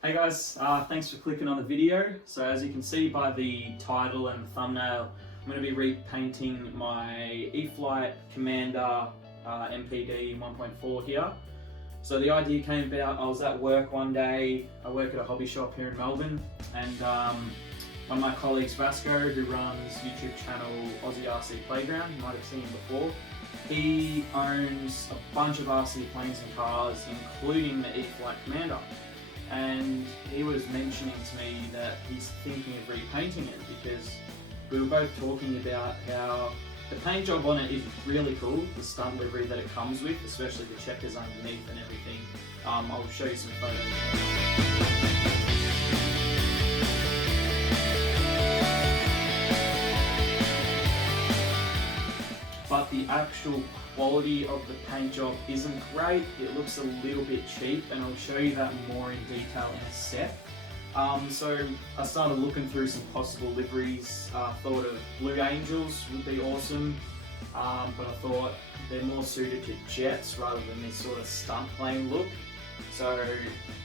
Hey guys, thanks for clicking on the video. So as you can see by the title and the thumbnail, I'm going to be repainting my E-flite Commander MPD 1.4 here. So the idea came about, I was at work one day. I work at a hobby shop here in Melbourne, and one of my colleagues, Vasco, who runs YouTube channel Aussie RC Playground, you might have seen him before. He owns a bunch of RC planes and cars, including the E-flite Commander. And he was mentioning to me that he's thinking of repainting it because we were both talking about how the paint job on it is really cool, the stunt livery that it comes with, especially the checkers underneath and everything. I'll show you some photos. But the actual quality of the paint job isn't great. It looks a little bit cheap, and I'll show you that more in detail in a sec. So I started looking through some possible liveries. Thought of Blue Angels would be awesome, but I thought they're more suited to jets rather than this sort of stunt plane look. So,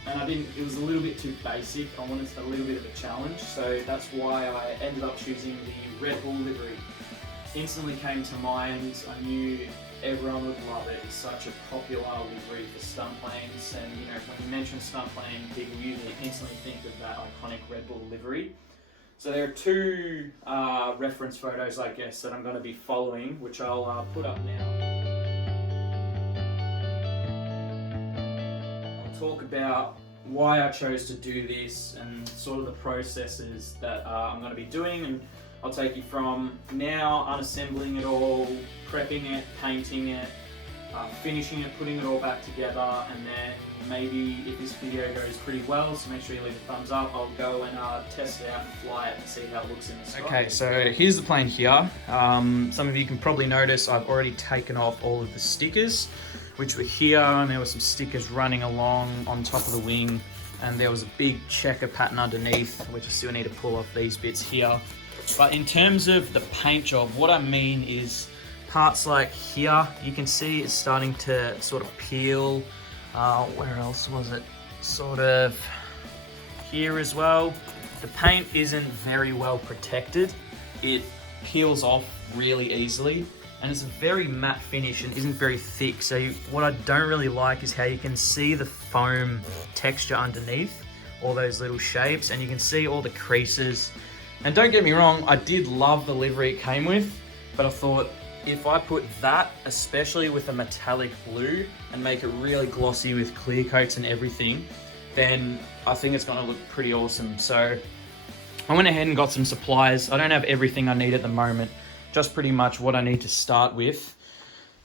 and it was a little bit too basic. I wanted a little bit of a challenge, so that's why I ended up choosing the Red Bull livery. Instantly came to mind. I knew everyone would love it. It's such a popular livery for stunt planes, and you know, when you mention stunt plane, people usually instantly think of that iconic Red Bull livery. So there are two reference photos, I guess, that I'm going to be following, which I'll put up now. I'll talk about why I chose to do this and sort of the processes that I'm going to be doing, and I'll take you from now unassembling it all, prepping it, painting it, finishing it, putting it all back together, and then maybe if this video goes pretty well, so make sure you leave a thumbs up, I'll go and test it out and fly it and see how it looks in the sky. Okay, so here's the plane here. Some of you can probably notice I've already taken off all of the stickers, which were here, and there were some stickers running along on top of the wing, and there was a big checker pattern underneath, which I still need to pull off these bits here. But in terms of the paint job, what I mean is parts like here, you can see it's starting to sort of peel. Where else was it? Sort of here as well. The paint isn't very well protected. It peels off really easily, and it's a very matte finish and isn't very thick. So what I don't really like is how you can see the foam texture underneath, all those little shapes, and you can see all the creases. And don't get me wrong, I did love the livery it came with, but I thought if I put that, especially with a metallic blue, and make it really glossy with clear coats and everything, then I think it's gonna look pretty awesome. So I went ahead and got some supplies. I don't have everything I need at the moment, just pretty much what I need to start with.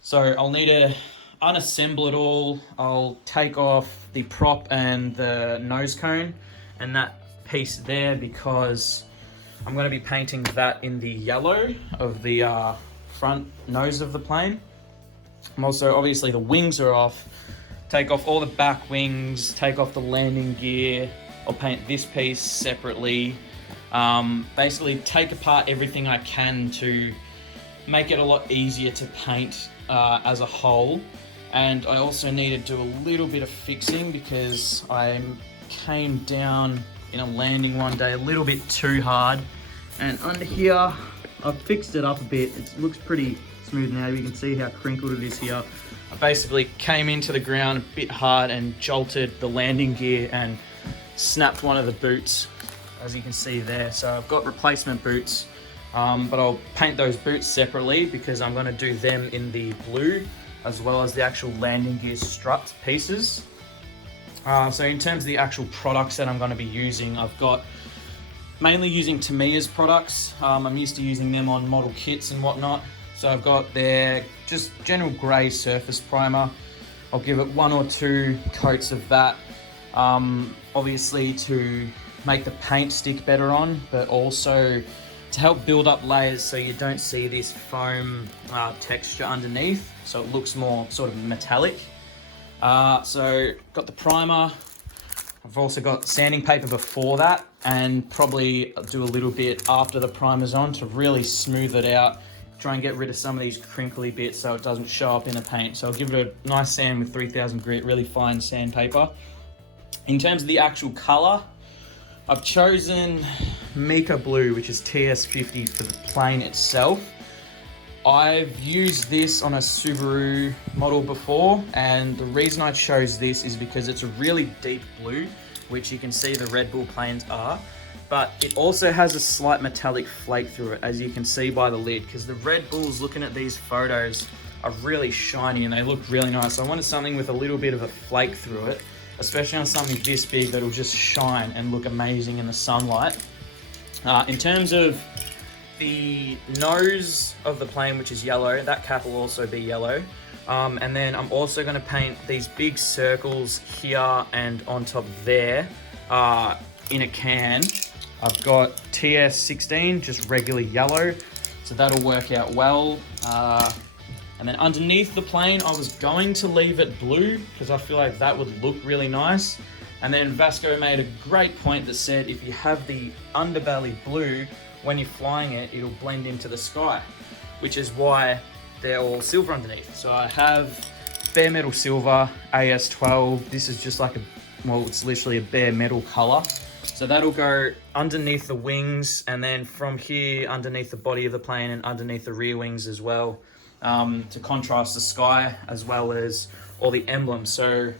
So I'll need to unassemble it all. I'll take off the prop and the nose cone and that piece there, because I'm going to be painting that in the yellow of the front nose of the plane. I'm also, obviously the wings are off. Take off all the back wings, take off the landing gear. I'll paint this piece separately. Basically take apart everything I can to make it a lot easier to paint as a whole. And I also need to do a little bit of fixing because I came down in a landing one day a little bit too hard, and under here I've fixed it up a bit. It looks pretty smooth now. You can see how crinkled it is here. I basically came into the ground a bit hard and jolted the landing gear and snapped one of the boots, as you can see there. So I've got replacement boots, but I'll paint those boots separately because I'm going to do them in the blue as well as the actual landing gear strut pieces. So in terms of the actual products that I'm going to be using, I've got mainly using Tamiya's products. I'm used to using them on model kits and whatnot. So I've got their just general grey surface primer. I'll give it 1 or 2 coats of that, obviously to make the paint stick better on, but also to help build up layers so you don't see this foam texture underneath, so it looks more sort of metallic. So got the primer. I've also got sanding paper before that, and probably do a little bit after the primer's on to really smooth it out, try and get rid of some of these crinkly bits so it doesn't show up in the paint. So I'll give it a nice sand with 3000 grit, really fine sandpaper. In terms of the actual colour, I've chosen Mica Blue, which is TS50 for the plane itself. I've used this on a Subaru model before, and the reason I chose this is because it's a really deep blue, which you can see the Red Bull planes are, but it also has a slight metallic flake through it, as you can see by the lid, because the Red Bulls, looking at these photos, are really shiny and they look really nice. So I wanted something with a little bit of a flake through it, especially on something this big that'll just shine and look amazing in the sunlight. In terms of the nose of the plane, which is yellow, that cap will also be yellow. And then I'm also going to paint these big circles here and on top there in a can. I've got TS16, just regular yellow, so that'll work out well. And then underneath the plane, I was going to leave it blue because I feel like that would look really nice. And then Vasco made a great point that said if you have the underbelly blue, when you're flying it, it'll blend into the sky, which is why they're all silver underneath. So I have bare metal silver, AS12. This is just like it's literally a bare metal color. So that'll go underneath the wings, and then from here underneath the body of the plane and underneath the rear wings as well, to contrast the sky as well as all the emblems. So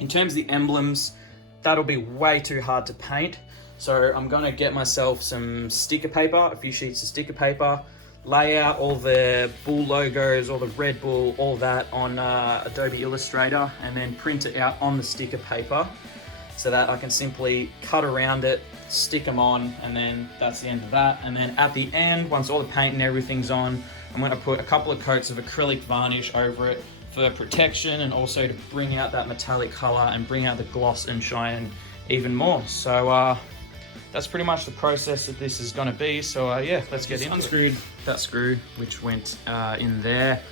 in terms of the emblems, that'll be way too hard to paint. So I'm gonna get myself some sticker paper, a few sheets of sticker paper, lay out all the Bull logos, all the Red Bull, all that on Adobe Illustrator, and then print it out on the sticker paper so that I can simply cut around it, stick them on, and then that's the end of that. And then at the end, once all the paint and everything's on, I'm gonna put a couple of coats of acrylic varnish over it for protection and also to bring out that metallic color and bring out the gloss and shine even more. So that's pretty much the process that this is going to be. So yeah, let's get into it. Unscrewed that screw which went in there,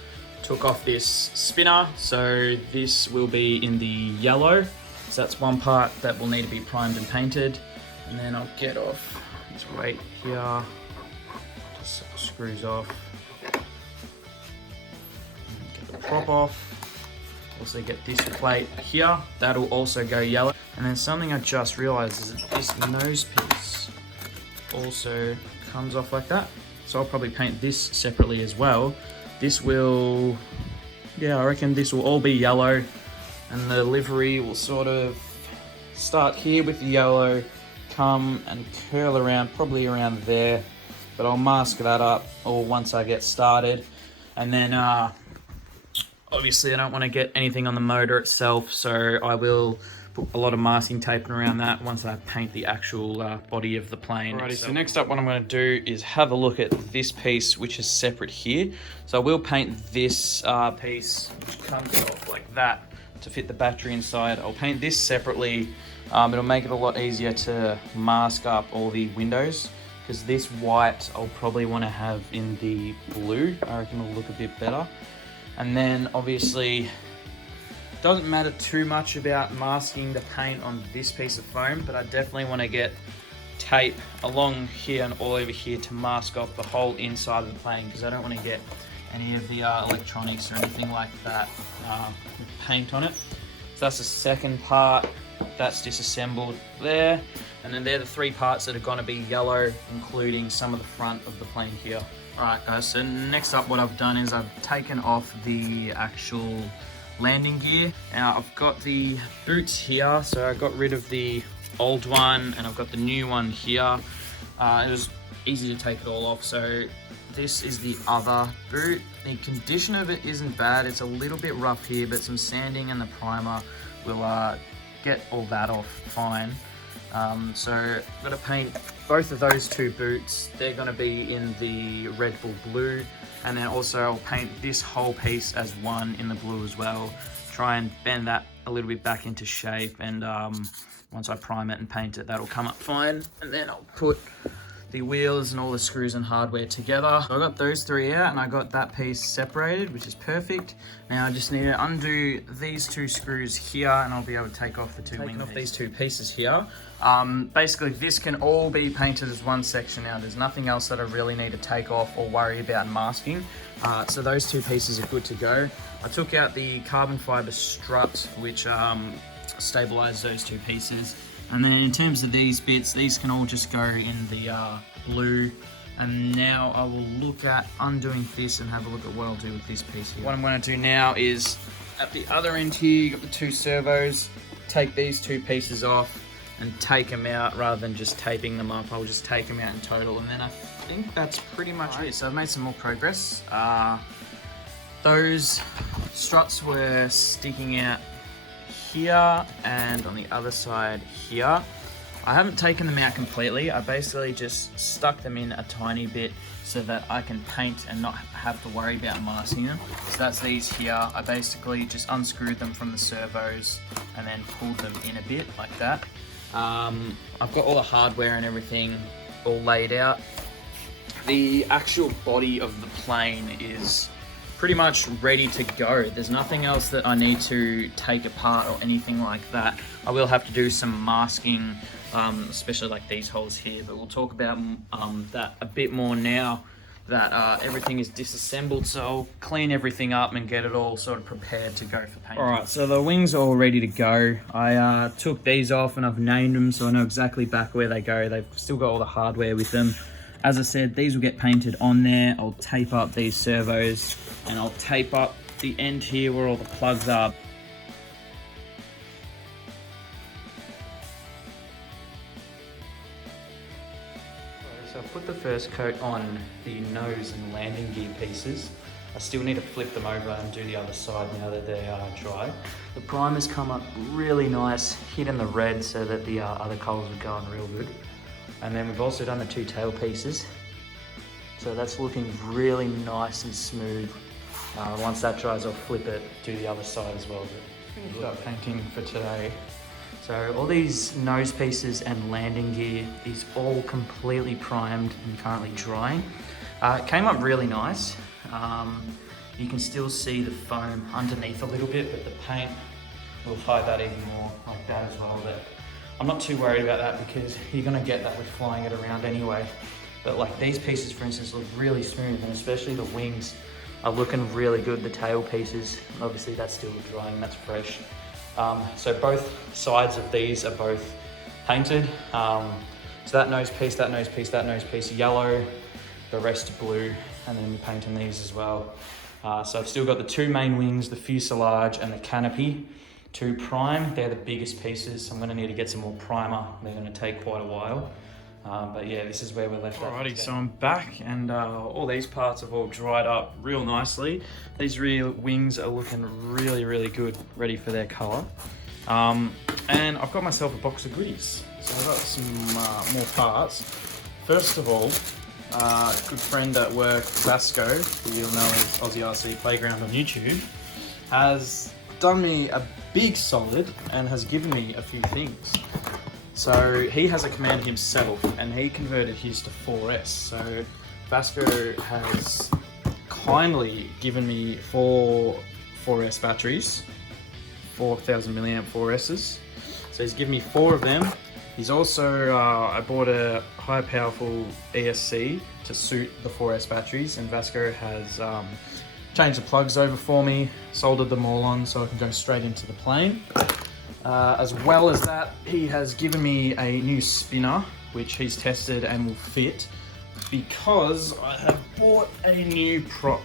took off this spinner, so this will be in the yellow. So that's one part that will need to be primed and painted. And then I'll get off this weight here, just so it screws off. Get the prop off. Also get this plate here, that'll also go yellow. And then something I just realized is that this nose piece also comes off like that. So I'll probably paint this separately as well. This will, yeah, I reckon this will all be yellow, and the livery will sort of start here with the yellow, come and curl around, probably around there, but I'll mask that up all once I get started. And then obviously I don't want to get anything on the motor itself, so I will put a lot of masking tape around that once I paint the actual body of the plane. Alrighty, so next up what I'm going to do is have a look at this piece, which is separate here. So I will paint this piece, which comes off like that to fit the battery inside. I'll paint this separately. It'll make it a lot easier to mask up all the windows, because this white I'll probably want to have in the blue. I reckon it'll look a bit better. And then obviously doesn't matter too much about masking the paint on this piece of foam, but I definitely want to get tape along here and all over here to mask off the whole inside of the plane, because I don't want to get any of the electronics or anything like that with paint on it. So that's the second part, that's disassembled there. And then they're the three parts that are going to be yellow, including some of the front of the plane here. Alright guys, so next up what I've done is I've taken off the actual landing gear. Now I've got the boots here, so I got rid of the old one and I've got the new one here. It was easy to take it all off, so this is the other boot. The condition of it isn't bad, it's a little bit rough here, but some sanding and the primer will get all that off fine. So I'm going to paint both of those two boots. They're going to be in the Red Bull blue, and then also I'll paint this whole piece as one in the blue as well. Try and bend that a little bit back into shape, and once I prime it and paint it, that'll come up fine. And then I'll put the wheels and all the screws and hardware together. So I got those three out and I got that piece separated, which is perfect. Now I just need to undo these two screws here and I'll be able to take off the two wing off these two pieces here. Basically this can all be painted as one section now. There's nothing else that I really need to take off or worry about masking. So those two pieces are good to go. I took out the carbon fiber strut, which stabilize those two pieces. And then in terms of these bits, these can all just go in the blue. And now I will look at undoing this and have a look at what I'll do with this piece here. What I'm going to do now is, at the other end here, you've got the two servos. Take these two pieces off and take them out rather than just taping them up. I'll just take them out in total, and then I think that's pretty much it. So I've made some more progress. Those struts were sticking out here and on the other side here. I haven't taken them out completely. I basically just stuck them in a tiny bit so that I can paint and not have to worry about masking them. So that's these here. I basically just unscrewed them from the servos and then pulled them in a bit like that. I've got all the hardware and everything all laid out. The actual body of the plane is pretty much ready to go. There's nothing else that I need to take apart or anything like that. I will have to do some masking, especially like these holes here, but we'll talk about that a bit more now that everything is disassembled. So I'll clean everything up and get it all sort of prepared to go for painting. All right, so the wings are all ready to go. I took these off and I've named them so I know exactly back where they go. They've still got all the hardware with them. As I said, these will get painted on there. I'll tape up these servos and I'll tape up the end here where all the plugs are. So I've put the first coat on the nose and landing gear pieces. I still need to flip them over and do the other side now that they are dry. The primer's come up really nice, hidden the red so that the other colours would go on real good. And then we've also done the two tail pieces. So that's looking really nice and smooth. Once that dries, I'll flip it, do the other side as well. Finished up painting for today. So all these nose pieces and landing gear is all completely primed and currently drying. It came up really nice. You can still see the foam underneath a little bit, but the paint will hide that even more like that as well. But I'm not too worried about that because you're gonna get that with flying it around anyway. But like these pieces, for instance, look really smooth, and especially the wings are looking really good. The tail pieces, obviously that's still drying, that's fresh. So both sides of these are both painted. So that nose piece, that nose piece, that nose piece, yellow, the rest blue, and then we're painting these as well. So I've still got the two main wings, the fuselage and the canopy to prime. They're the biggest pieces. I'm gonna need to get some more primer. They're gonna take quite a while. But yeah, this is where we're left. Alrighty, so I'm back and all these parts have all dried up real nicely. These rear wings are looking really, really good, ready for their color. And I've got myself a box of goodies. So I've got some more parts. First of all, good friend at work, Vasco, who you'll know as Aussie RC Playground on YouTube, has done me a big solid and has given me a few things. So he has a Command himself and he converted his to 4S. So Vasco has kindly given me 4S batteries, 4,000 milliamp 4Ss. So he's given me 4 of them. He's also, I bought a high powerful ESC to suit the 4S batteries, and Vasco has changed the plugs over for me, soldered them all on so I can go straight into the plane. As well as that, he has given me a new spinner, which he's tested and will fit, because I have bought a new prop.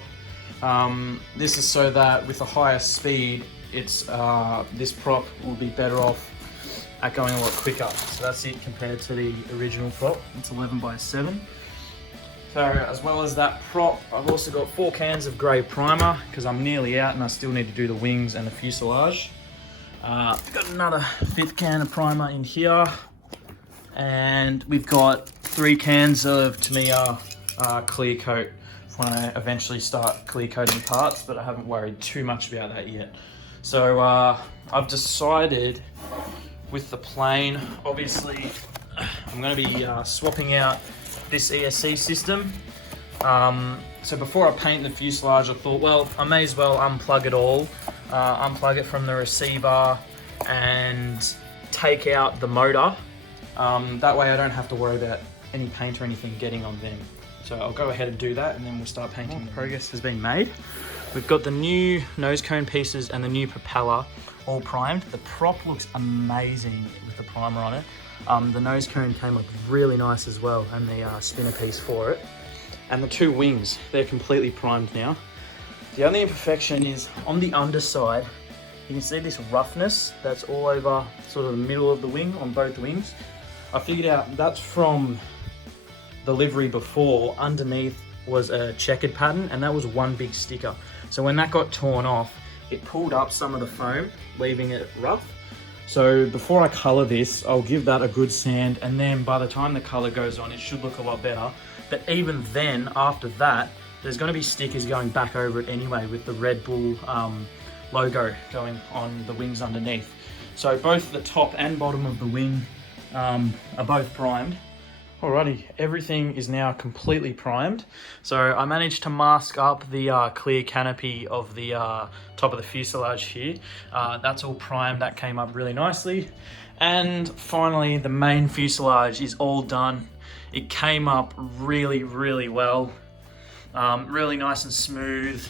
This is so that with a higher speed, it's this prop will be better off at going a lot quicker. So that's it compared to the original prop. It's 11x7. So as well as that prop, I've also got 4 cans of grey primer because I'm nearly out and I still need to do the wings and the fuselage. Got another 5th can of primer in here, and we've got 3 cans of Tamiya clear coat when I eventually start clear coating parts, but I haven't worried too much about that yet. So I've decided with the plane, obviously I'm going to be swapping out this ESC system. So before I paint the fuselage, I thought, well, I may as well unplug it all, unplug it from the receiver and take out the motor. That way I don't have to worry about any paint or anything getting on them. So I'll go ahead and do that and then we'll start painting. Progress has been made. We've got the new nose cone pieces and the new propeller all primed. The prop looks amazing with the primer on it. The nose cone came up really nice as well, and the spinner piece for it. And the two wings, they're completely primed now. The only imperfection is on the underside. You can see this roughness that's all over sort of the middle of the wing on both wings. I figured out that's from the livery before. Underneath was a checkered pattern, and that was one big sticker. So when that got torn off, it pulled up some of the foam, leaving it rough. So before I color this, I'll give that a good sand, and then by the time the color goes on, it should look a lot better. But even then, after that, there's going to be stickers going back over it anyway with the Red Bull logo going on the wings underneath. So both the top and bottom of the wing are both primed. Alrighty, everything is now completely primed. So I managed to mask up the clear canopy of the top of the fuselage here. That's all primed, that came up really nicely. And finally, the main fuselage is all done. It came up really, really well. Really nice and smooth.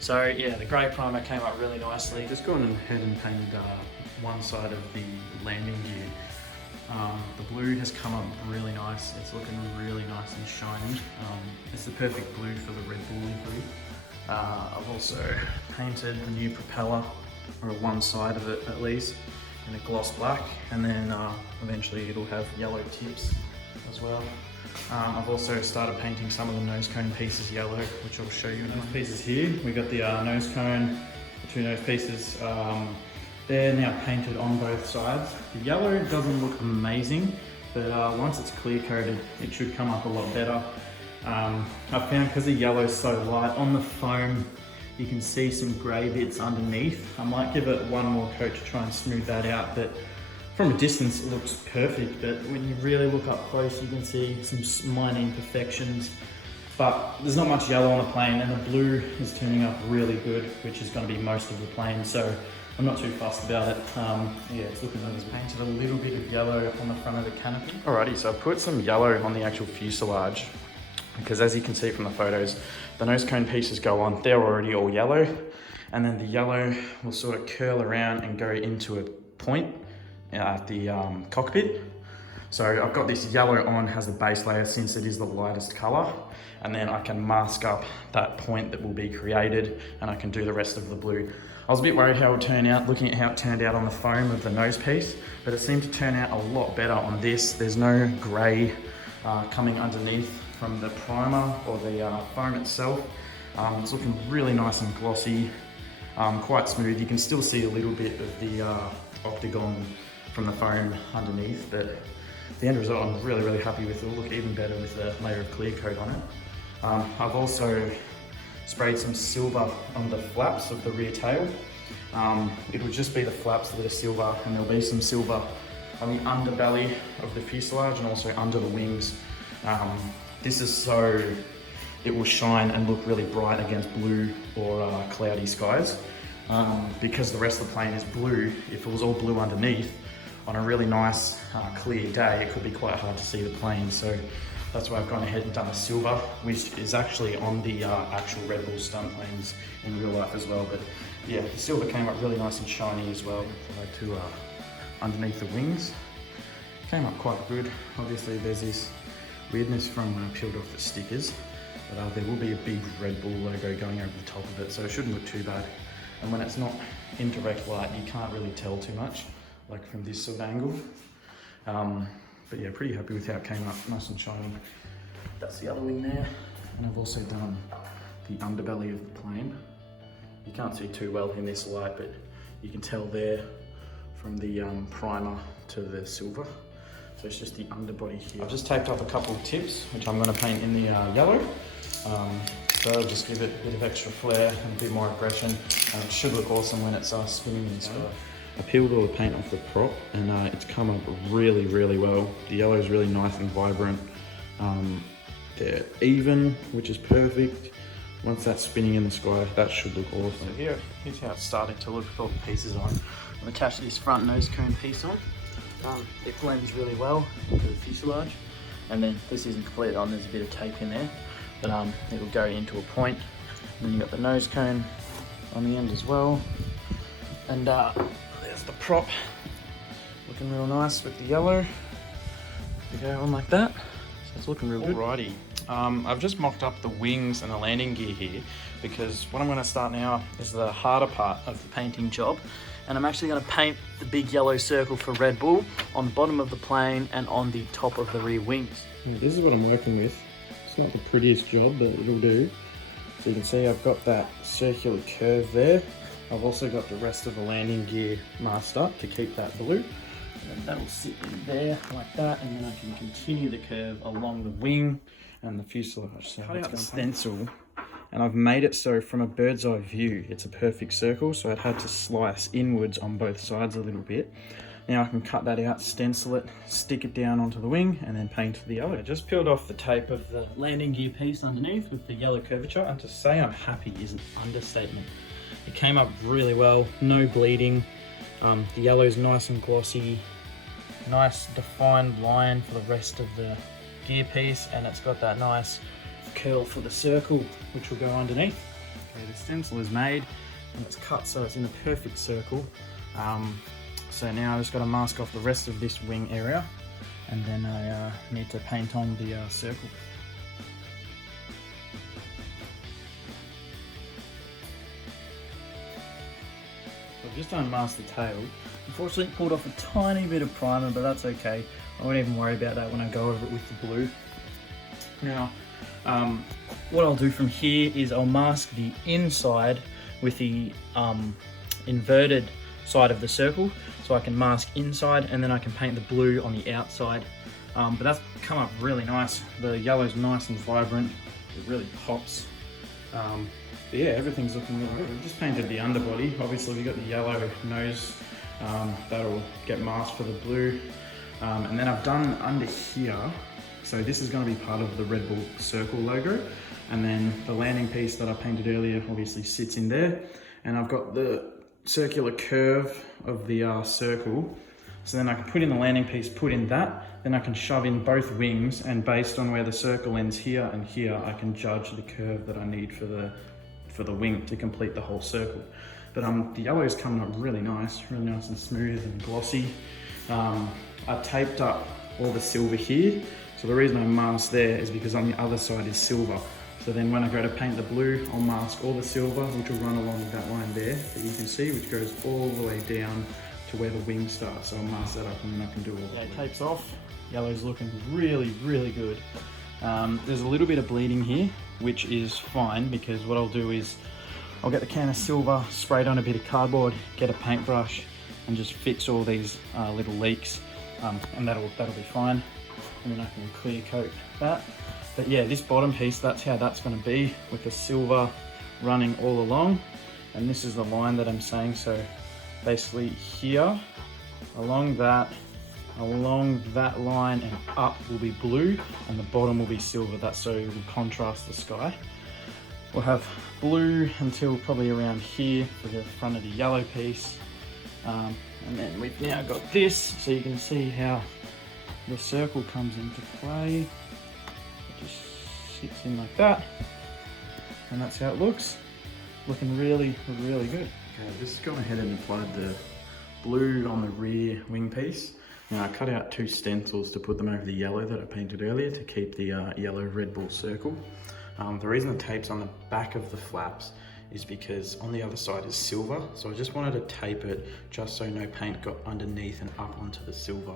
So yeah, the grey primer came up really nicely. Just gone ahead and painted one side of the landing gear. The blue has come up really nice. It's looking really nice and shiny. It's the perfect blue for the Red Bull livery. I've also painted the new propeller, or one side of it at least, in a gloss black, and then eventually it'll have yellow tips as well. I've also started painting some of the nose cone pieces yellow, which I'll show you in those pieces here. We got the nose cone, the two nose pieces. They're now painted on both sides. The yellow doesn't look amazing, but once it's clear coated, it should come up a lot better. I found because the yellow is so light, on the foam, you can see some grey bits underneath. I might give it one more coat to try and smooth that out, but from a distance it looks perfect, but when you really look up close, you can see some minor imperfections. But there's not much yellow on the plane, and the blue is turning up really good, which is going to be most of the plane, so I'm not too fussed about it. Yeah, it's looking like it's painted a little bit of yellow on the front of the canopy. Alrighty, so I've put some yellow on the actual fuselage, because as you can see from the photos, the nose cone pieces go on, they're already all yellow, and then the yellow will sort of curl around and go into a point at the cockpit. So I've got this yellow on as the base layer since it is the lightest color, and then I can mask up that point that will be created, and I can do the rest of the blue. I was a bit worried how it would turn out, looking at how it turned out on the foam of the nose piece, but it seemed to turn out a lot better on this. There's no grey coming underneath from the primer or the foam itself. It's looking really nice and glossy, quite smooth. You can still see a little bit of the octagon from the foam underneath, but the end result I'm really, really happy with. It'll look even better with a layer of clear coat on it. I've also sprayed some silver on the flaps of the rear tail. It will just be the flaps that are silver, and there'll be some silver on the underbelly of the fuselage and also under the wings. This is so it will shine and look really bright against blue or cloudy skies. Because the rest of the plane is blue, if it was all blue underneath, on a really nice clear day, it could be quite hard to see the plane. So that's why I've gone ahead and done a silver, which is actually on the actual Red Bull stunt planes in real life as well. But yeah, the silver came up really nice and shiny as well. To underneath the wings, came up quite good. Obviously there's this weirdness from when I peeled off the stickers, but there will be a big Red Bull logo going over the top of it, so it shouldn't look too bad. And when it's not in direct light, you can't really tell too much, like from this sort of angle. But yeah, pretty happy with how it came up, nice and shiny. That's the other wing there. And I've also done the underbelly of the plane. You can't see too well in this light, but you can tell there from the primer to the silver. So it's just the underbody here. I've just taped up a couple of tips, which I'm going to paint in the yellow. So it'll just give it a bit of extra flair and a bit more aggression. It should look awesome when it's spinning in the sky. I peeled all the paint off the prop, and it's come up really, really well. The yellow is really nice and vibrant. They're even, which is perfect. Once that's spinning in the sky, that should look awesome. So here's how it's starting to look with all the pieces on. I've attached this front nose cone piece on. It blends really well into the fuselage. And then this isn't completely on, there's a bit of tape in there. But it'll go into a point, then you got the nose cone on the end as well. And there's the prop, looking real nice with the yellow. To go on like that, so it's looking real good. Alrighty, I've just mocked up the wings and the landing gear here because what I'm going to start now is the harder part of the painting job, and I'm actually going to paint the big yellow circle for Red Bull on the bottom of the plane and on the top of the rear wings. This is what I'm working with. It's not the prettiest job, but it'll do. So you can see I've got that circular curve there. I've also got the rest of the landing gear masked up to keep that blue. And then that'll sit in there like that, and then I can continue the curve along the wing and the fuselage. So cut out the stencil, and I've made it so from a bird's eye view, it's a perfect circle, so I'd had to slice inwards on both sides a little bit. Now I can cut that out, stencil it, stick it down onto the wing, and then paint the yellow. I just peeled off the tape of the landing gear piece underneath with the yellow curvature, and to say I'm happy is an understatement. It came up really well, no bleeding. The yellow's nice and glossy, nice defined line for the rest of the gear piece, and it's got that nice curl for the circle, which will go underneath. Okay, the stencil is made, and it's cut so it's in a perfect circle. So now I've just got to mask off the rest of this wing area, and then I need to paint on the circle. I've just unmasked the tail. Unfortunately pulled off a tiny bit of primer, but that's okay. I won't even worry about that when I go over it with the blue. Now, what I'll do from here is I'll mask the inside with the inverted side of the circle, so I can mask inside and then I can paint the blue on the outside. But that's come up really nice. The yellow's nice and vibrant. It really pops. But yeah, everything's looking really good. We've just painted the underbody. Obviously we got the yellow nose, that'll get masked for the blue. And then I've done under here, so this is going to be part of the Red Bull circle logo. And then the landing piece that I painted earlier obviously sits in there. And I've got the circular curve of the circle. So then I can put in the landing piece, put in that, then I can shove in both wings, and based on where the circle ends here and here, I can judge the curve that I need for the wing to complete the whole circle. But the yellow is coming up really nice and smooth and glossy. I taped up all the silver here. So the reason I masked there is because on the other side is silver. So then when I go to paint the blue, I'll mask all the silver, which will run along that line there that you can see, which goes all the way down to where the wing starts. So I'll mask that up and then I can do all that. Tapes off. Yellow's looking really good. There's a little bit of bleeding here, which is fine, because what I'll do is I'll get the can of silver, spray it on a bit of cardboard, get a paintbrush, and just fix all these little leaks, and that'll be fine. And then I can clear coat that. But yeah, this bottom piece, that's how that's going to be, with the silver running all along. And this is the line that I'm saying. So basically here, along that line and up will be blue, and the bottom will be silver. That's so it will contrast the sky. We'll have blue until probably around here for the front of the yellow piece. And then we've now got this, so you can see how the circle comes into play. Just sits in like that, and that's how it looks. Looking really good. Okay, I've just gone ahead and applied the blue on the rear wing piece. Now I cut out 2 stencils to put them over the yellow that I painted earlier to keep the yellow Red Bull circle. The reason the tape's on the back of the flaps is because on the other side is silver, so I just wanted to tape it just so no paint got underneath and up onto the silver.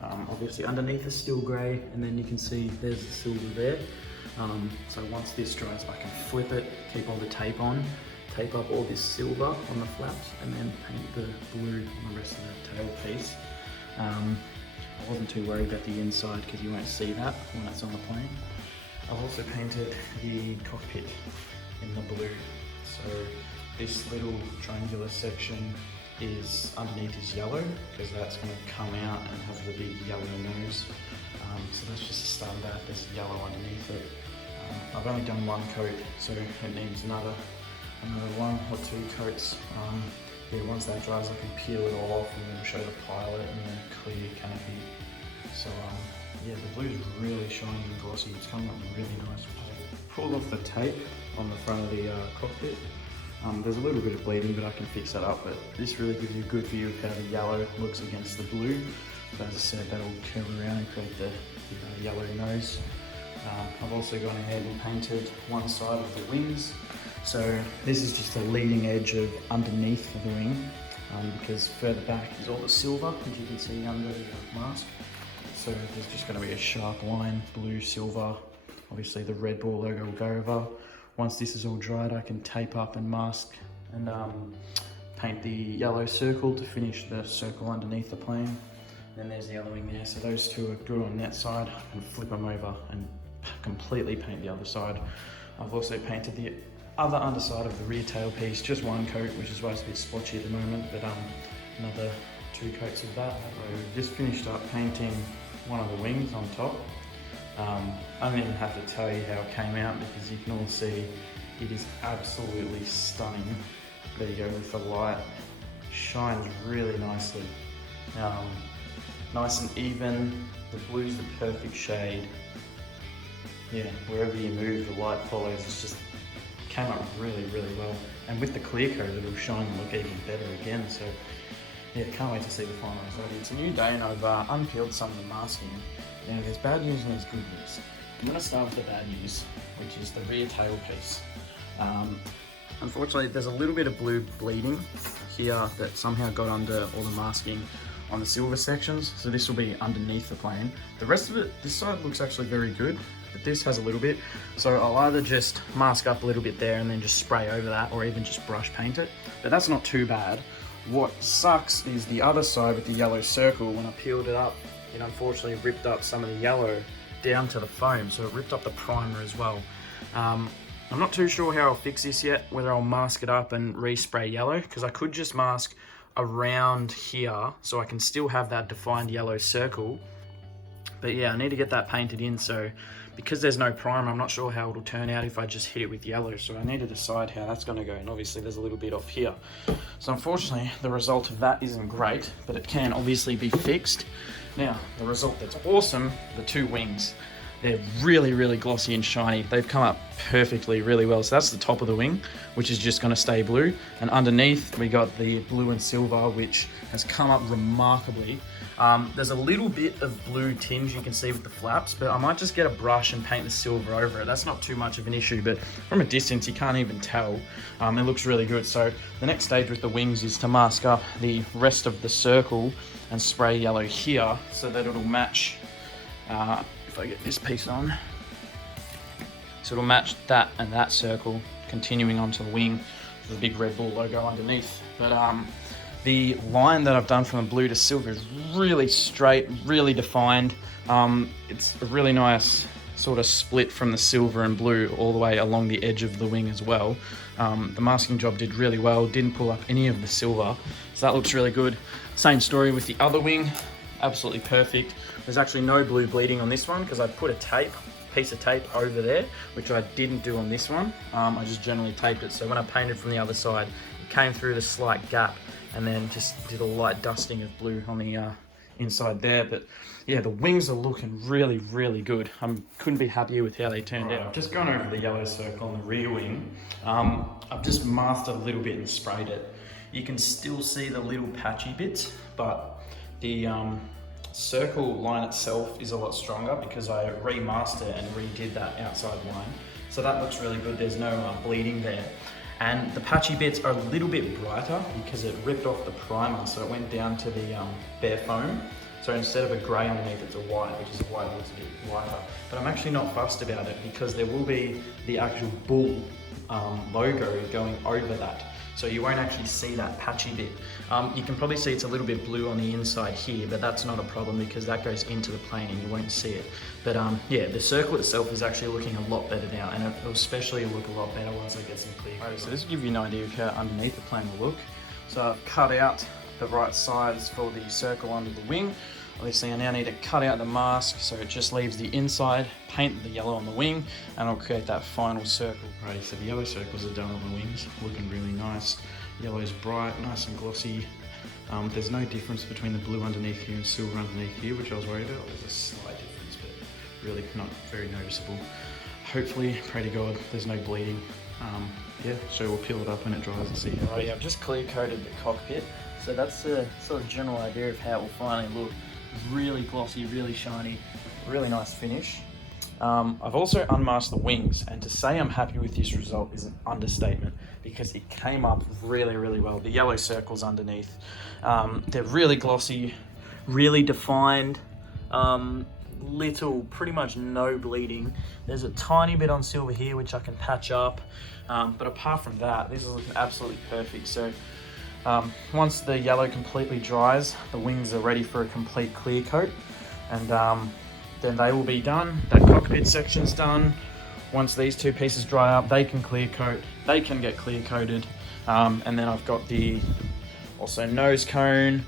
Obviously underneath is still grey, and then you can see there's the silver there. So once this dries, I can flip it, keep all the tape on, tape up all this silver on the flaps, and then paint the blue on the rest of the tail piece. I wasn't too worried about the inside because you won't see that when it's on the plane. I've also painted the cockpit in the blue. So this little triangular section is underneath is yellow, because that's going to come out and have the big yellow nose. So that's just the start of that. There's yellow underneath it. I've only done 1 coat, so it needs another 1 or 2 coats. Yeah, once that dries, I can peel it all off and then show the pilot and then clear canopy. So yeah, the blue is really shiny and glossy. It's coming up really nice. pulled off the tape on the front of the cockpit. There's a little bit of bleeding, but I can fix that up. But this really gives you a good view of how the yellow looks against the blue. So as I said, that'll curve around and create the yellow nose. I've also gone ahead and painted one side of the wings. So this is just the leading edge of underneath the wing, because further back is all the silver, as you can see under the mask. So there's just going to be a sharp line, blue, silver. Obviously the Red Bull logo will go over. Once this is all dried, I can tape up and mask and paint the yellow circle to finish the circle underneath the plane. Then there's the other wing there. So those two are good on that side. I can flip them over and completely paint the other side. I've also painted the other underside of the rear tail piece, just one coat, which is why it's a bit splotchy at the moment, but another 2 coats of that. So we've just finished up painting one of the wings on top. I don't even have to tell you how it came out, because you can all see it is absolutely stunning. There you go with the light. Shines really nicely. Nice and even. The blue's the perfect shade. Yeah, wherever you move, the light follows. It's just came up really, really well. And with the clear coat, it'll shine and look even better again. So yeah, can't wait to see the final result. It's a new day and I've unpeeled some of the masking. Now there's bad news and there's good news. I'm going to start with the bad news, which is the rear tail piece. Unfortunately, there's a little bit of blue bleeding here that somehow got under all the masking on the silver sections. So this will be underneath the plane. The rest of it, this side looks actually very good, but this has a little bit. So I'll either just mask up a little bit there and then just spray over that, or even just brush paint it. But that's not too bad. What sucks is the other side with the yellow circle. When I peeled it up, it unfortunately ripped up some of the yellow down to the foam, so it ripped up the primer as well. I'm not too sure how I'll fix this yet, whether I'll mask it up and respray yellow, because I could just mask around here so I can still have that defined yellow circle. But yeah, I need to get that painted in, so because there's no primer, I'm not sure how it'll turn out if I just hit it with yellow, so I need to decide how that's going to go. And obviously there's a little bit off here, so unfortunately the result of that isn't great, but it can obviously be fixed. Now the result that's awesome, the 2 wings. They're really, really glossy and shiny. They've come up perfectly, really well. So that's the top of the wing, which is just gonna stay blue. And underneath, we got the blue and silver, which has come up remarkably. There's a little bit of blue tinge you can see with the flaps, but I might just get a brush and paint the silver over it. That's not too much of an issue, but from a distance, you can't even tell. It looks really good. So the next stage with the wings is to mask up the rest of the circle and spray yellow here so that it'll match. If I get this piece on, so it'll match that and that circle continuing onto the wing with the big Red Bull logo underneath. But the line that I've done from the blue to silver is really straight, really defined. It's a really nice sort of split from the silver and blue all the way along the edge of the wing as well. The masking job did really well, didn't pull up any of the silver, so that looks really good. Same story with the other wing, absolutely perfect. There's actually no blue bleeding on this one because I put a piece of tape over there, which I didn't do on this one. I just generally taped it, so when I painted from the other side, it came through the slight gap and then just did a light dusting of blue on the inside there. But yeah, the wings are looking really, really good. I couldn't be happier with how they turned out. I've just gone over the yellow circle on the rear wing. I've just masked it a little bit and sprayed it. You can still see the little patchy bits, but the circle line itself is a lot stronger because I remasked it and redid that outside line. So that looks really good. There's no bleeding there. And the patchy bits are a little bit brighter because it ripped off the primer, so it went down to the bare foam. So instead of a grey underneath, it's a white, which is why it looks a bit whiter. But I'm actually not fussed about it because there will be the actual bull logo going over that. So you won't actually see that patchy bit. You can probably see it's a little bit blue on the inside here, but that's not a problem because that goes into the plane and you won't see it. But yeah, the circle itself is actually looking a lot better now, and it'll especially look a lot better once I get some clear. Right, so this will give you an idea of how underneath the plane will look. So I've cut out the right size for the circle under the wing. Obviously I now need to cut out the mask so it just leaves the inside, paint the yellow on the wing, and I'll create that final circle. Righty, so the yellow circles are done on the wings, looking really nice. Yellow's bright, nice and glossy. There's no difference between the blue underneath here and silver underneath here, which I was worried about. There's a slight difference, but really not very noticeable. hopefully, pray to God, there's no bleeding. Yeah, so we'll peel it up when it dries and see how it is. I've just clear coated the cockpit, so that's the sort of general idea of how it will finally look. Really glossy, really shiny, really nice finish. I've also unmasked the wings, and to say I'm happy with this result is an understatement because it came up really, really well. The yellow circles underneath, they're really glossy, really defined, little, pretty much no bleeding. There's a tiny bit on silver here which I can patch up, but apart from that, this is looking absolutely perfect. So once the yellow completely dries, the wings are ready for a complete clear coat, and then they will be done. That cockpit section's done. Once these two pieces dry up, they can clear coat, they can get clear coated, and then I've got the also nose cone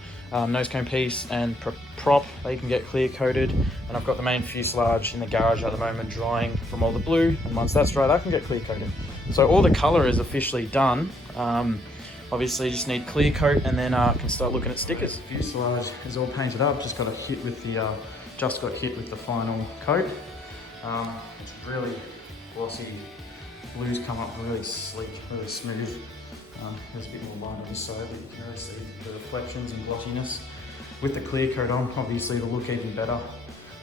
piece and prop, they can get clear coated, and I've got the main fuselage in the garage at the moment drying from all the blue, and once that's dry, that can get clear coated. So all the color is officially done. Obviously just need clear coat, and then I can start looking at stickers. Fuselage is all painted up, just got hit with the final coat. It's really glossy. Blues come up really sleek, really smooth. There's a bit more line on this side, but you can really see the reflections and glossiness. With the clear coat on, obviously it'll look even better.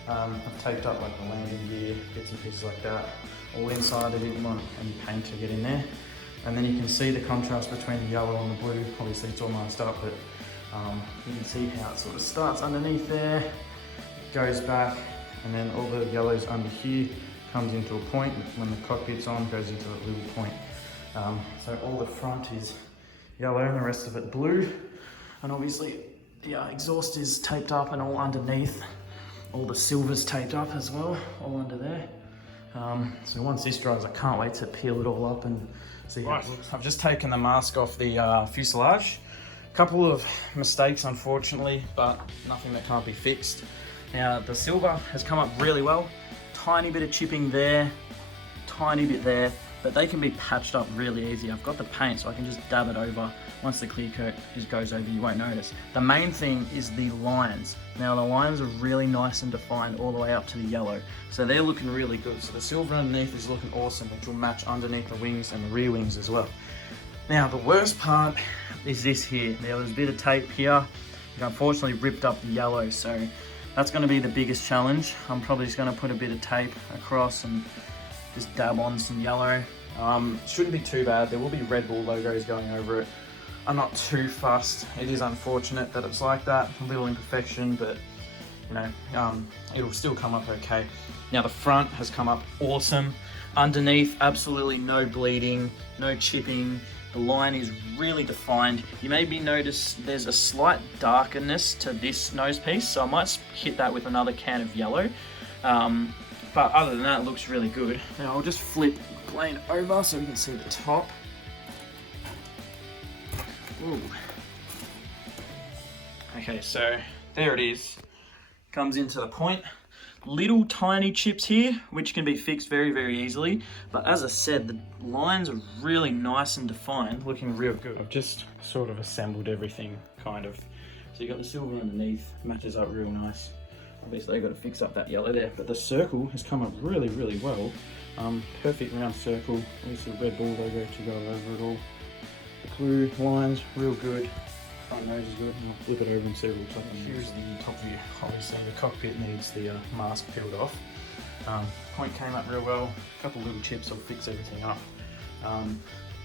I've taped up like the landing gear, bits and pieces like that, all inside. I didn't want any paint to get in there. And then you can see the contrast between the yellow and the blue. Obviously it's all masked up, but you can see how it sort of starts underneath there, goes back, and then all the yellows under here comes into a point. When the cockpit's on, goes into a little point. So all the front is yellow and the rest of it blue. And obviously the exhaust is taped up and all underneath. All the silver's taped up as well, all under there. So once this dries, I can't wait to peel it all up and see how it looks. I've just taken the mask off the fuselage. A couple of mistakes, unfortunately, but nothing that can't be fixed. Now the silver has come up really well. Tiny bit of chipping there, tiny bit there, but they can be patched up really easy. I've got the paint, so I can just dab it over. Once the clear coat goes over, you won't notice. The main thing is the lines. Now the lines are really nice and defined all the way up to the yellow. So they're looking really good. So the silver underneath is looking awesome, which will match underneath the wings and the rear wings as well. Now the worst part is this here. There was a bit of tape here, which unfortunately ripped up the yellow. So that's gonna be the biggest challenge. I'm probably just gonna put a bit of tape across and just dab on some yellow. Shouldn't be too bad. There will be Red Bull logos going over it. I'm not too fussed. It is unfortunate that it's like that, a little imperfection, but you know, it'll still come up okay. Now the front has come up awesome. Underneath, absolutely no bleeding, no chipping. The line is really defined. You maybe notice there's a slight darkness to this nose piece, so I might hit that with another can of yellow. But other than that, it looks really good. Now I'll just flip the plane over so we can see the top. Ooh. Okay, so there it is. Comes into the point. Little tiny chips here, which can be fixed very, very easily. But as I said, the lines are really nice and defined, looking real good. I've just sort of assembled everything, kind of. So you got the silver underneath, matches up real nice. Obviously I've got to fix up that yellow there, but the circle has come up really, really well. Perfect round circle, obviously Red Bull logo to go over it all. The blue lines, real good. Front nose is good, and I'll flip it over and see what it looks like. Here's the top view. Obviously the cockpit needs the mask peeled off. Point came up real well, a couple little chips will fix everything up.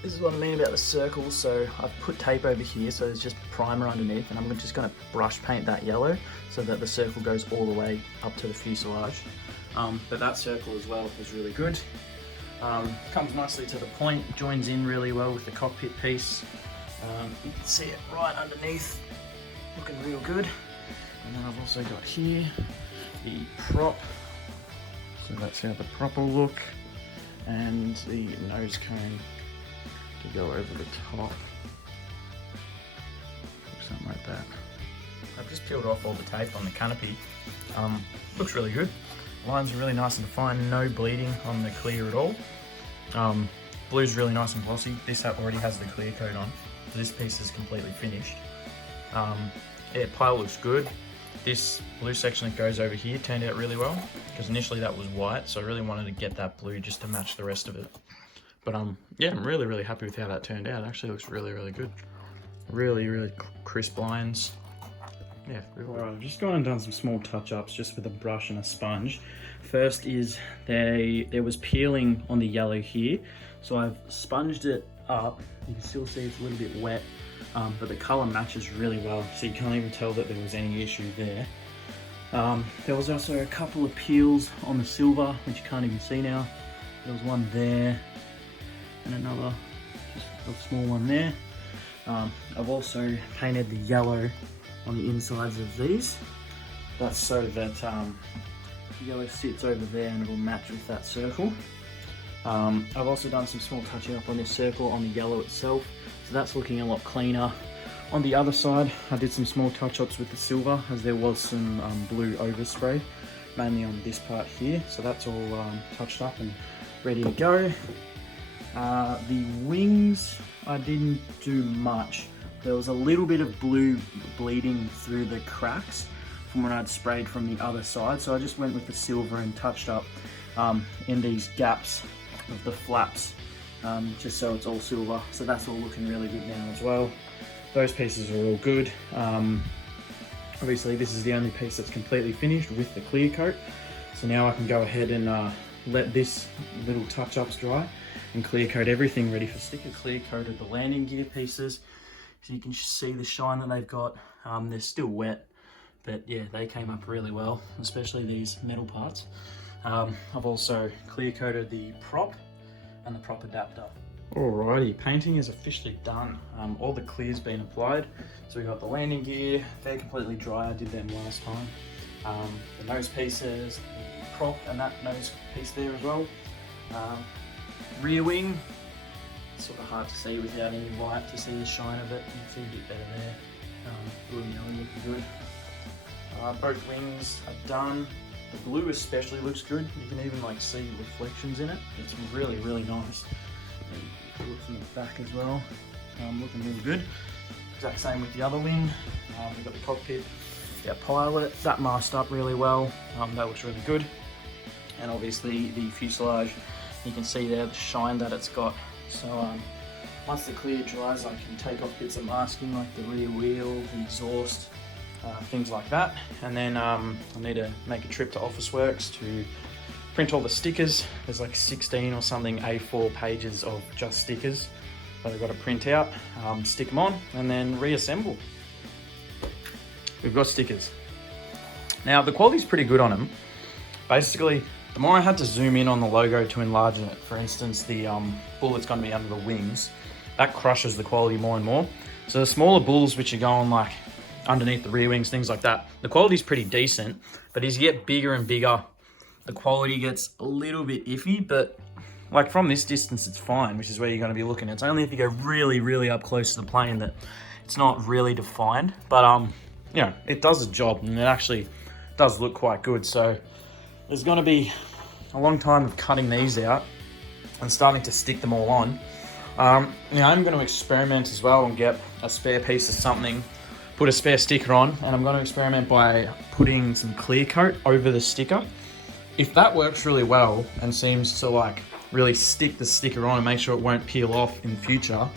This is what I mean about the circles. So I've put tape over here, so there's just primer underneath, and I'm just going to brush paint that yellow so that the circle goes all the way up to the fuselage. But that circle as well is really good. Comes nicely to the point, joins in really well with the cockpit piece. You can see it right underneath, looking real good. And then I've also got here the prop. So that's how the prop will look. And the nose cone to go over the top. Something like that. I've just peeled off all the tape on the canopy. Looks really good. Lines are really nice and defined, no bleeding on the clear at all. Blue's really nice and glossy. This already has the clear coat on. So this piece is completely finished. Yeah, pile looks good. this blue section that goes over here turned out really well, because initially that was white, so I really wanted to get that blue just to match the rest of it. But yeah, I'm really happy with how that turned out. It actually looks really good. Really crisp lines. Yeah, really. Alright, I've just gone and done some small touch-ups just with a brush and a sponge. First is there was peeling on the yellow here, so I've sponged it up. You can still see it's a little bit wet, but the colour matches really well, so you can't even tell that there was any issue there. There was also a couple of peels on the silver, which you can't even see now. There was one there, and another, just a small one there. I've also painted the yellow on the insides of these. That's so that the yellow sits over there and it will match with that circle. I've also done some small touching up on this circle on the yellow itself, so that's looking a lot cleaner. On the other side, I did some small touch-ups with the silver, as there was some blue overspray, mainly on this part here, so that's all touched up and ready to go. The wings, I didn't do much. There was a little bit of blue bleeding through the cracks from when I'd sprayed from the other side, so I just went with the silver and touched up in these gaps of the flaps, just so it's all silver. So that's all looking really good now as well. Those pieces are all good. Obviously this is the only piece that's completely finished with the clear coat, so now I can go ahead and let this little touch-ups dry and clear coat everything ready for sticker. Clear coated the landing gear pieces, so you can see the shine that they've got. They're still wet, but yeah, they came up really well, especially these metal parts. I've also clear coated the prop and the prop adapter. Alrighty, painting is officially done. All the clear's been applied. So we got the landing gear, they're completely dry, I did them last time. The nose pieces, the prop and that nose piece there as well. Rear wing, it's sort of hard to see without any light to see the shine of it. You can see a bit better there. Blue and yellow looking good. Both wings are done. The blue especially looks good. You can even like see reflections in it. It's really nice. And if you look from the back as well, looking really good. Exact same with the other wing. We've got the cockpit, our pilot, that masked up really well. That looks really good. And obviously the fuselage, you can see there the shine that it's got. So once the clear dries, I can take off bits of masking like the rear wheel, the exhaust, things like that. And then I need to make a trip to Officeworks to print all the stickers. There's like 16 or something A4 pages of just stickers that I've got to print out, stick them on, and then reassemble. We've got stickers. Now the quality's pretty good on them. Basically, the more I had to zoom in on the logo to enlarge it, for instance, the bullet's going to be under the wings, that crushes the quality more and more. So the smaller bulls, which are going like underneath the rear wings, things like that, the quality's pretty decent. But as you get bigger and bigger, the quality gets a little bit iffy. But like from this distance, it's fine, which is where you're going to be looking. It's only if you go really up close to the plane that it's not really defined. But you know, it does the job, and it actually does look quite good. So there's going to be a long time of cutting these out and starting to stick them all on. Now I'm going to experiment as well and get a spare piece of something, put a spare sticker on, and I'm going to experiment by putting some clear coat over the sticker. If that works really well and seems to like really stick the sticker on and make sure it won't peel off in future,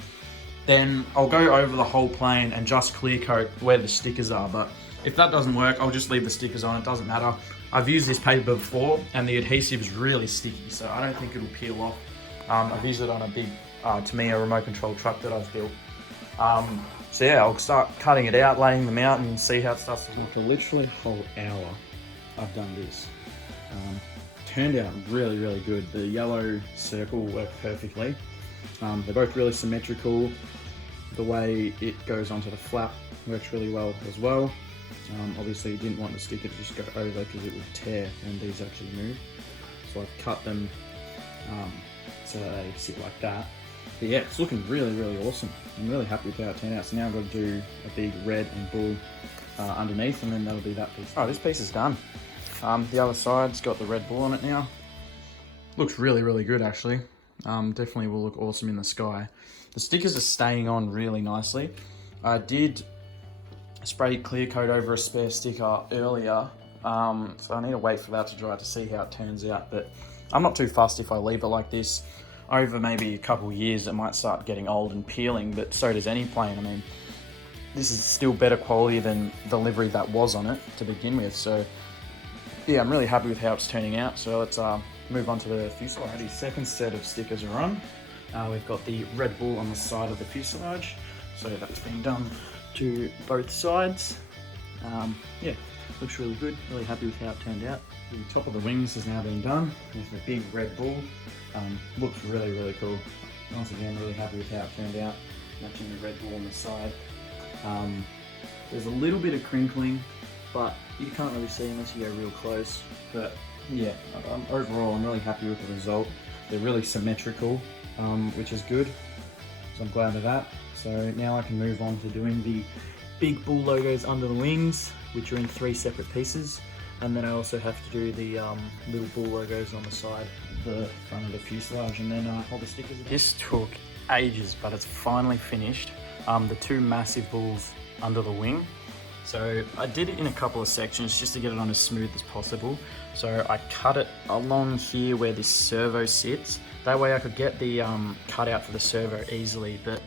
then I'll go over the whole plane and just clear coat where the stickers are. But if that doesn't work, I'll just leave the stickers on, it doesn't matter. I've used this paper before and the adhesive is really sticky, so I don't think it'll peel off. I've used it on a big Tamiya remote control truck that I've built. So yeah, I'll start cutting it out, laying them out, and see how it starts to look. For literally a whole hour, I've done this. Turned out really good. The yellow circle worked perfectly. They're both really symmetrical. The way it goes onto the flap works really well as well. Obviously you didn't want the sticker to just go over because it would tear when these actually move. So I've cut them so that they sit like that. But yeah, it's looking really awesome. I'm really happy with how it turned out. So now I've got to do a big red and bull underneath, and then that'll be that piece. Oh, this piece is done. The other side's got the red bull on it now. Looks really good actually. Definitely will look awesome in the sky. The stickers are staying on really nicely. I did sprayed clear coat over a spare sticker earlier, so I need to wait for that to dry to see how it turns out, but I'm not too fussed if I leave it like this. Over maybe a couple of years it might start getting old and peeling, but so does any plane. I mean, this is still better quality than the livery that was on it to begin with, so yeah, I'm really happy with how it's turning out. So let's move on to the fuselage. The second set of stickers are on. We've got the Red Bull on the side of the fuselage, so that's been done to both sides. Yeah, looks really good, really happy with how it turned out. The top of the wings has now been done with the big Red Bull. Looks really, really cool. Once again, really happy with how it turned out, matching the Red Bull on the side. There's a little bit of crinkling, but you can't really see unless you go real close. But yeah, overall I'm really happy with the result. They're really symmetrical, which is good, so I'm glad of that. So now I can move on to doing the big bull logos under the wings, which are in 3 separate pieces. And then I also have to do the little bull logos on the side, the front of the fuselage, and then all the stickers. This took ages, but it's finally finished. The 2 massive bulls under the wing. So I did it in a couple of sections just to get it on as smooth as possible. So I cut it along here where this servo sits. That way I could get the cutout for the servo easily, but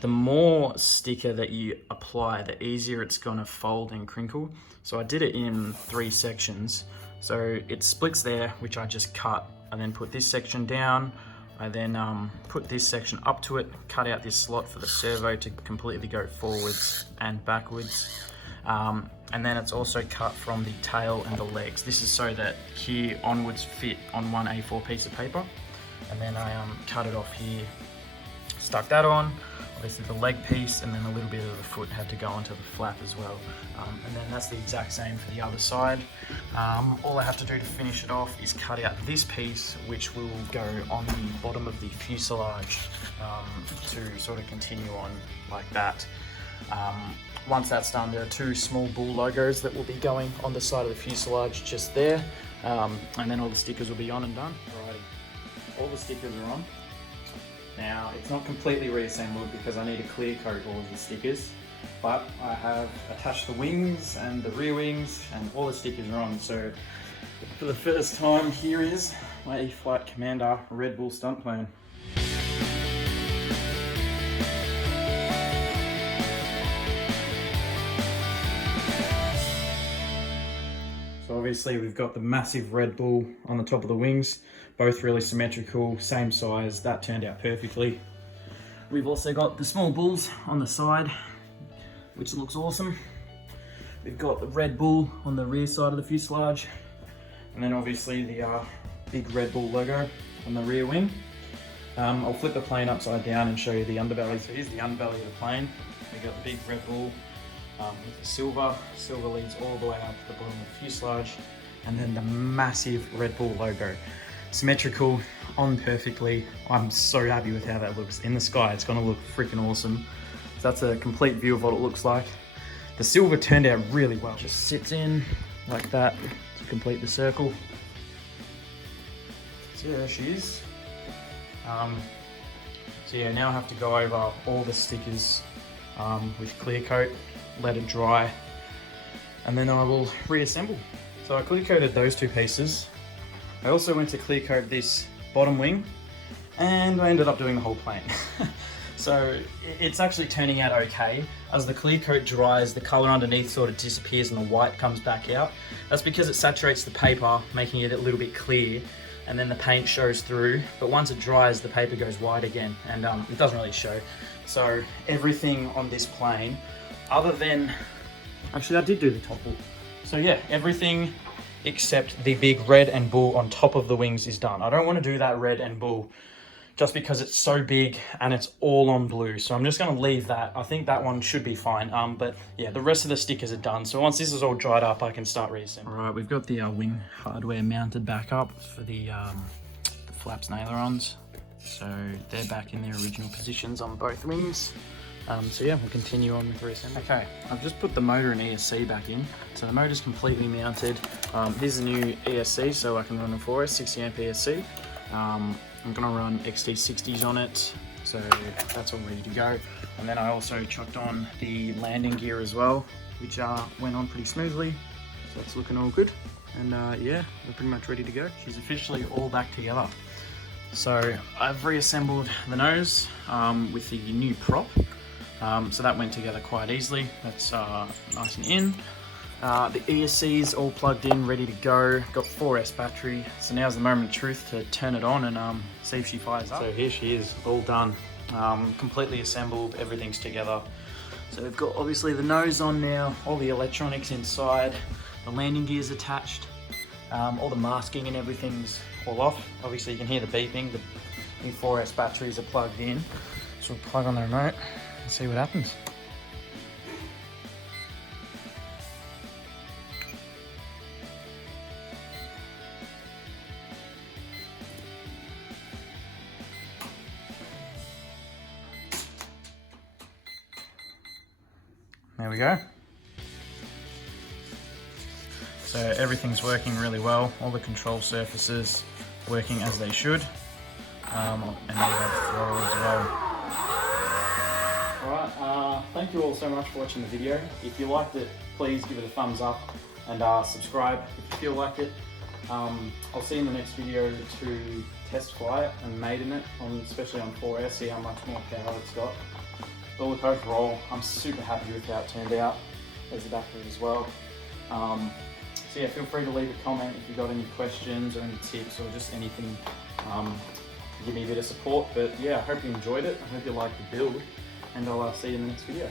the more sticker that you apply, the easier it's gonna fold and crinkle. So I did it in 3 sections. So it splits there, which I just cut, and then put this section down. I then put this section up to it, cut out this slot for the servo to completely go forwards and backwards. And then it's also cut from the tail and the legs. This is so that here onwards fit on one A4 piece of paper. And then I cut it off here, stuck that on. Obviously the leg piece, and then a little bit of the foot had to go onto the flap as well. And then that's the exact same for the other side. All I have to do to finish it off is cut out this piece, which will go on the bottom of the fuselage to sort of continue on like that. Once that's done, there are 2 small bull logos that will be going on the side of the fuselage just there. And then all the stickers will be on and done. Alrighty, all the stickers are on. Now, it's not completely reassembled because I need to clear coat all of the stickers, but I have attached the wings and the rear wings, and all the stickers are on. So for the first time, here is my E-flite Commander Red Bull stunt plane. So obviously we've got the massive Red Bull on the top of the wings, both really symmetrical, same size. That turned out perfectly. We've also got the small bulls on the side, which looks awesome. We've got the Red Bull on the rear side of the fuselage, and then obviously the big Red Bull logo on the rear wing. I'll flip the plane upside down and show you the underbelly. So here's the underbelly of the plane. We've got the big Red Bull with the silver. Silver leads all the way up to the bottom of the fuselage, and then the massive Red Bull logo. Symmetrical, on perfectly. I'm so happy with how that looks in the sky. It's gonna look freaking awesome. So that's a complete view of what it looks like. The silver turned out really well. Just sits in like that to complete the circle. So yeah, there she is. So yeah, now I have to go over all the stickers with clear coat, let it dry, and then I will reassemble. So I clear coated those 2 pieces. I also went to clear coat this bottom wing, and I ended up doing the whole plane. So it's actually turning out okay. As the clear coat dries, the color underneath sort of disappears and the white comes back out. That's because it saturates the paper, making it a little bit clear, and then the paint shows through. But once it dries, the paper goes white again, and it doesn't really show. So everything on this plane, other than, actually I did do the top bull. So yeah, everything except the big red and bull on top of the wings is done. I don't want to do that red and bull just because it's so big and it's all on blue. So I'm just going to leave that. I think that one should be fine. But yeah, the rest of the stickers are done. So once this is all dried up, I can start reassembling. All right, we've got the wing hardware mounted back up for the flaps and ailerons. So they're back in their original positions on both wings. So yeah, we'll continue on with reassembly. Okay, I've just put the motor and ESC back in. So the motor's completely mounted. Here's the new ESC, so I can run a 4S 60 amp ESC. I'm gonna run XT60s on it, so that's all ready to go. And then I also chucked on the landing gear as well, which went on pretty smoothly. So that's looking all good. And yeah, we're pretty much ready to go. She's officially all back together. So I've reassembled the nose with the new prop. So that went together quite easily. That's nice and in. The ESC's all plugged in, ready to go. Got 4S battery. So now's the moment of truth to turn it on and see if she fires up. So here she is, all done. Completely assembled, everything's together. So we've got obviously the nose on now, all the electronics inside, the landing gear's attached, all the masking and everything's all off. Obviously you can hear the beeping, the new 4S batteries are plugged in. So we'll plug on the remote and see what happens. There we go. So everything's working really well. All the control surfaces working as they should. And we have throttle as well. Alright, thank you all so much for watching the video. If you liked it, please give it a thumbs up and subscribe if you feel like it. I'll see you in the next video to test fly it and maiden it, especially on 4S, see how much more power it's got. But look, overall, I'm super happy with how it turned out. There's the back of it as well. So yeah, feel free to leave a comment if you've got any questions or any tips or just anything to give me a bit of support. But yeah, I hope you enjoyed it. I hope you liked the build, and I'll see you in the next video.